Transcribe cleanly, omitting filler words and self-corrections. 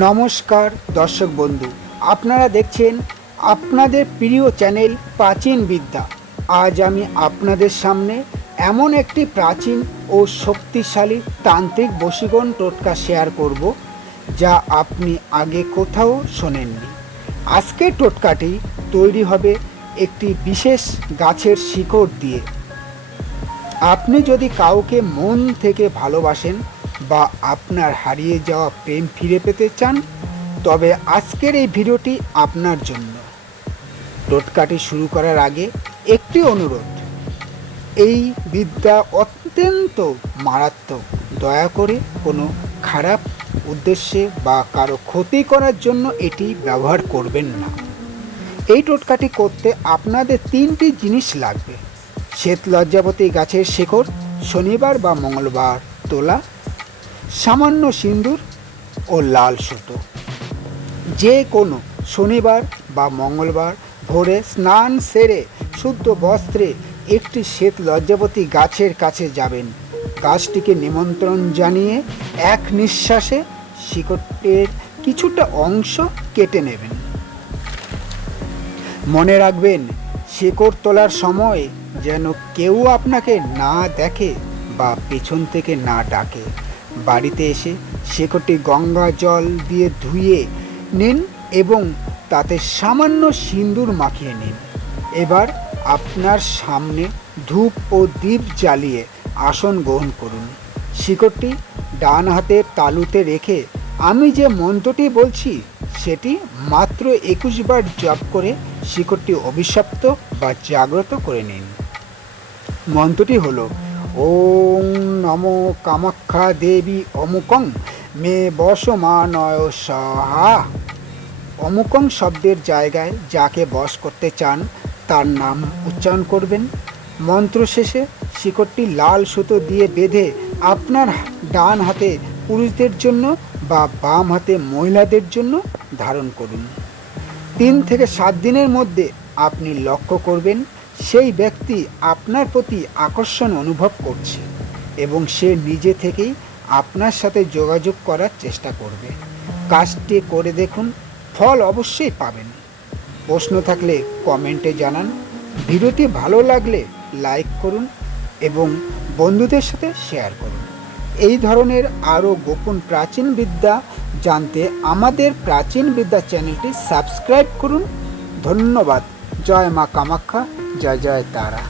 নমস্কার দর্শক বন্ধু, আপনারা দেখছেন আপনাদের প্রিয় চ্যানেল প্রাচীন বিদ্যা। আজ আমি আপনাদের সামনে এমন একটি প্রাচীন ও শক্তিশালী তান্ত্রিক বশীকরণ টোটকা শেয়ার করব, যা আপনি আগে কোথাও শোনেননি। আজকের টোটকাটি তৈরি হবে একটি বিশেষ গাছের শিকড় দিয়ে। আপনি যদি কাউকে মন থেকে ভালোবাসেন বা আপনার হারিয়ে যাওয়া প্রেম ফিরে পেতে চান, তবে আজকের এই ভিডিওটি আপনার জন্য। টোটকাটি শুরু করার আগে একটি অনুরোধ, এই বিদ্যা অত্যন্ত মারাত্মক। দয়া করে কোনো খারাপ উদ্দেশ্যে বা কারো ক্ষতি করার জন্য এটি ব্যবহার করবেন না। এই টোটকাটি করতে আপনাদের তিনটি জিনিস লাগবে: শ্বেত লজ্জাবতী গাছের শিকড়, শনিবার বা মঙ্গলবার তোলা, সামান্য সিন্দুর ও লাল সুতো। যে কোনো শনিবার বা মঙ্গলবার ভোরে স্নান সেরে শুদ্ধ বস্ত্রে একটি শ্বেত লজ্জাবতী গাছের কাছে যাবেন। গাছটিকে নিমন্ত্রণ জানিয়ে এক নিঃশ্বাসে শিকড়ের কিছুটা অংশ কেটে নেবেন। মনে রাখবেন, শিকড় তোলার সময় যেন কেউ আপনাকে না দেখে বা পেছন থেকে না ডাকে। বাড়িতে এসে শিকড়টি গঙ্গা জল দিয়ে ধুয়ে নিন এবং তাতে সামান্য সিন্দুর মাখিয়ে নিন। এবার আপনার সামনে ধূপ ও দীপ জ্বালিয়ে আসন গ্রহণ করুন। শিকড়টি ডান হাতের তালুতে রেখে আমি যে মন্ত্রটি বলছি সেটি মাত্র 21 বার জপ করে শিকড়টি অভিশপ্ত বা জাগ্রত করে নিন। মন্ত্রটি হলো: ওং নমো কামাখ্যা দেবী অমুকং মে বশমানয় স্বাহা। অমুকং শব্দের জায়গায় যাকে বশ করতে চান তার নাম উচ্চারণ করবেন। মন্ত্র শেষে শিকড়টি লাল সুতো দিয়ে বেঁধে আপনার ডান হাতে পুরুষদের জন্য বা বাম হাতে মহিলাদের জন্য ধারণ করুন। 3 থেকে 7 দিনের মধ্যে আপনি লক্ষ্য করবেন সেই ব্যক্তি আপনার প্রতি আকর্ষণ অনুভব করছে এবং সে নিজে থেকেই আপনার সাথে যোগাযোগ করার চেষ্টা করবে। কাজটি করে দেখুন, ফল অবশ্যই পাবেন। প্রশ্ন থাকলে কমেন্টে জানান। ভিডিওটি ভালো লাগলে লাইক করুন এবং বন্ধুদের সাথে শেয়ার করুন। এই ধরনের আরও গোপন প্রাচীন বিদ্যা জানতে আমাদের প্রাচীন বিদ্যা চ্যানেলটি সাবস্ক্রাইব করুন। ধন্যবাদ। জয় মা কামাখ্যা, জয় জয় তারা।